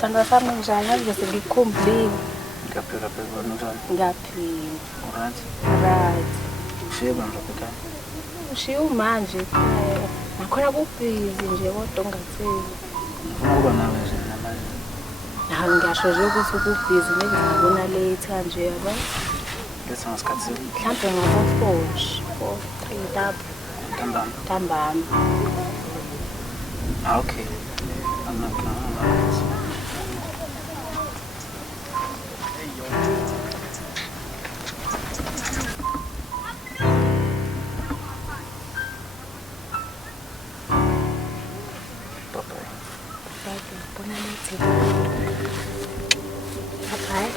Sithandwa sami njani nje sengikukhumbulile. Ngiyaphila wena njani? Ngiyaphila. Right. Right. Ushiyeba nje Ushiye manje ekhaya. Nakhona kubhizi nje kodwa ungathini. ngifuna ukuba nawe nje namanje. Hayi ngiyasho nje ukuthi ukubhizi maybe ngabona later nje yabo. Let's ngasikhathi sini. Mhlawumbe ngabo 4, 3 lapho. Ntambama. Ah, okay. Bye.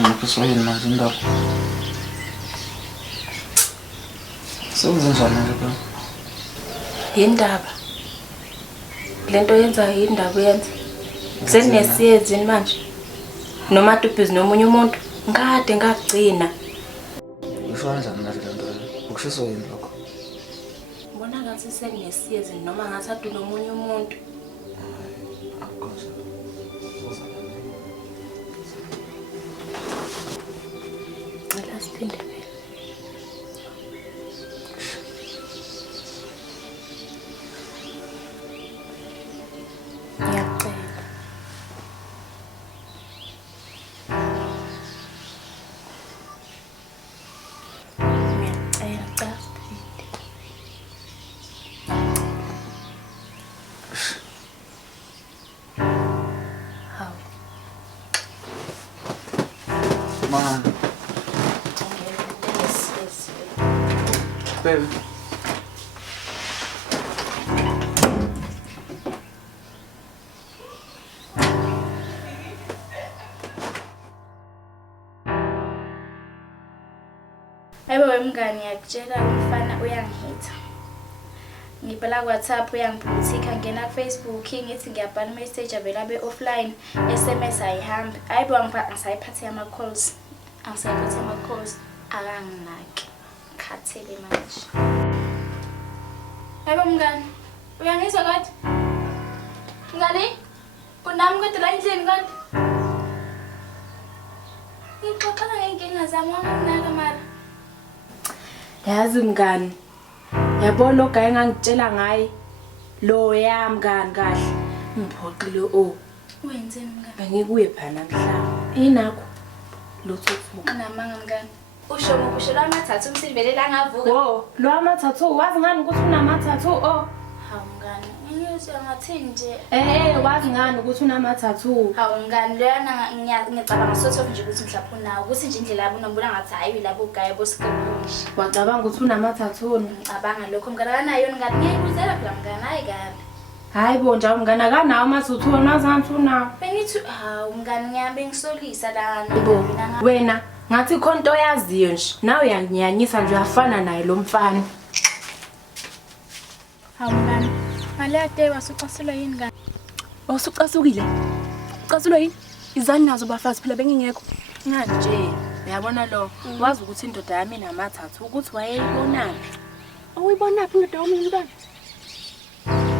Ngikuzwile manje indaba. Senze njani nje phela? Yindaba. Lento yenza yindaba yenza. Seninesiyezini manje. Noma tubhizi nomunye umuntu ngade ngagcina. Usho kanjani manje lento le? Ukushiso yini lokho? Ngibona ngathi seninesiyezini noma ngathi adu nomunye umuntu. Akukonje. Ngicela siphinde phela. Ngiyacela. Ngiyacela siphinde. Hawu. Mama, baby. Hayibo wemngani ngiyakutshela umfana uyangihitha. Ngibhala WhatsApp uyangibhuthika ngena Facebook ngithi ngiyabhala message avela be offline SMS ayihambi. Hayibo angisayiphathe ama calls. Angisayiphathe ama calls akanginaki. Khathele manje. Hayibo mngani uyangizwa kodwa? Ngani? Unami kodwa la endlini kodwa? Ngixoxela ngenkinga zami wanginaka mara. Yazi mngani. Yabona ogaye engangitshela ngaye lo yami mngani kahle. Ngiphoqile Wenzeni mngani? bengikuye phana namhlanje. Inakho lo thothuka. Unamanga mngani. Usho ngokusho la mathathu umsivelela ngavuka. Lo amathathu wazi ngani ukuthi unamathathu Hawu mngani, ngiyizwa ngathini nje. wazi ngani ukuthi unamathathu. Hawu mngani lana ngiyacabanga sotho nje ukuthi mhlawumbe unawo. Ukuthi nje indlela yabo unambona ngathi hayi labo gaye bosikepunishi. Wacabanga ukuthi unamathathu? Ngicabanga lokho mngani akanayo ngani ngiyibuzela phela mngani hayi kabi. Hayibo njalo mngani akanawo amathathu wazi ngathi unawo. Bengithi hawu mngani ngihambe ngisolisa lana. Wena ngathi khonto yaziyo nje nawe uyangiyanyisa nje uyafana naye lo mfana. Hawu mngani malade wasuqaselwa yini ngani? Wasuqasukile. Uqasulwa yini? Izani nazo bafazi phela bengingekho. Ngani nje uyabona lo wazi ukuthi indoda yami inamathathu ukuthi wayeyibonaphi. Awuyibonaphi indoda wami ngibani?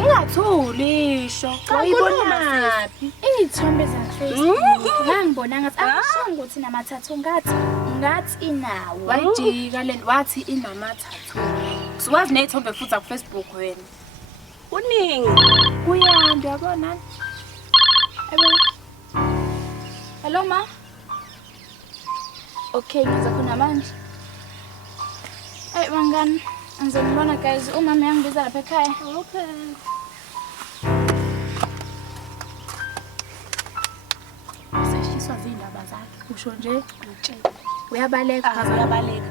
Ingathulisho wayibonaphi? Izithombe zaFacebook ngangibona ngathi akashongo ukuthi namathathu ngathi inawo. Wayijika lento wathi inamathathu. Usuwazi ney'thombe futhi ku-Facebook wena. Kuningi. Kuyanda uyabona. Hello ma. Okay, ngiza khona manje. Hey mangani, ngizonibona guys. Umama uyangibiza lapha ekhaya. Okay. Seshiswa zindaba zakhe. Usho nje utshela. Uyabaleka Chaza uyabaleka.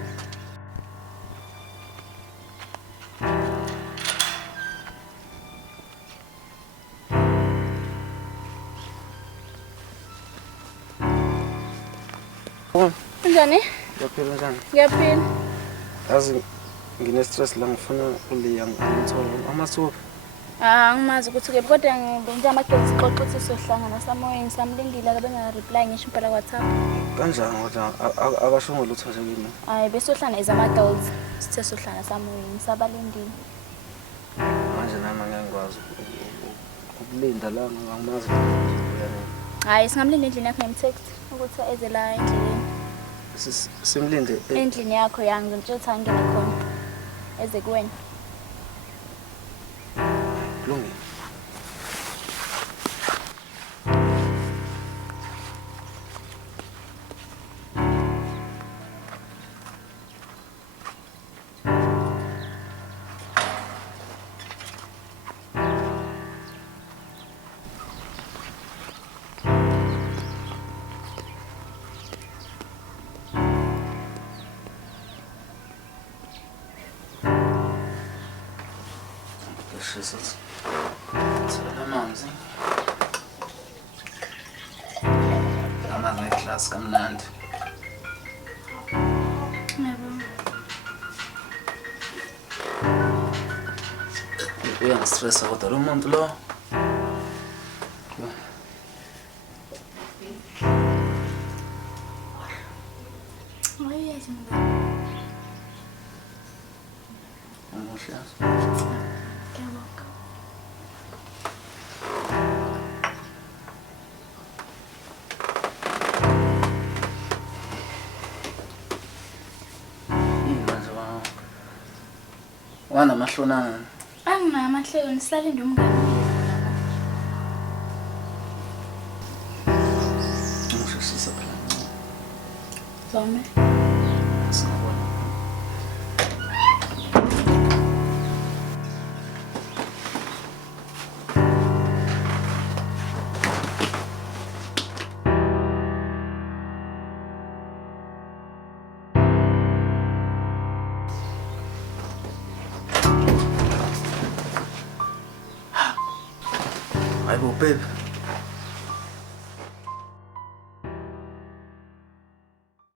Kunjani? Yaphila njani? Ngiyaphila. Yazi ngine-stress la ngifuna uLeah ngimthole. Amathuba. Angimazi ukuthi-ke kodwa ngibenza amagetsi xoxa ukuthi siyohlangana samoyeni samlindile ke benga-reply ngisho impela WhatsApp. Kanjani kodwa akashongo lutho nje kimi. Hayi bese sohlangana ezama-girls sithe sohlangana samoyeni sabalindile. Manje nami ngiyangikwazi ukulinda la ngimazi. Hayi singamlinda endlini yakho ngemtext ukuthi eze la endlini. Simlinde Endlini yakho ngizomtshela ukuthi angene khona eze kuwena. kulungile. Jesus. Amanzi. Amanzi ngeglasi kamnandi. Uyangistressa kodwa lo muntu lo. Umuhle. Wanamahlonana. Anginaamahlelo nisalinde umngane. Ngisheshisa phela. Zome. Singabona. Hayibo babe.